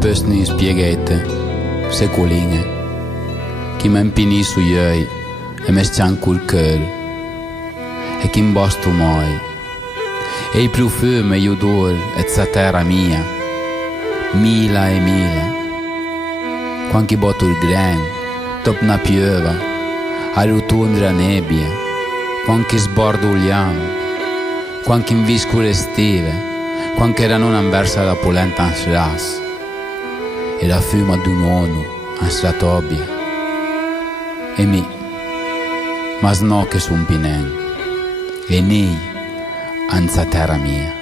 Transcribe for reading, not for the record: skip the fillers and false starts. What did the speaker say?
pösni spiegate, se coline, chi mi impini su ioi e mi stian col cœur, e chi imbasto mai, e i profumi e odor e sa terra mia, mila e mila, quando botto il gran, top na piova, a rotondra nebbia, quando sbordo il liamo, quando invisco le steve, quando era non anversa la polenta in sras, e la fuma d'un uomo in stratobia, e mi, ma no che son pinen, e nei, anza terra mia.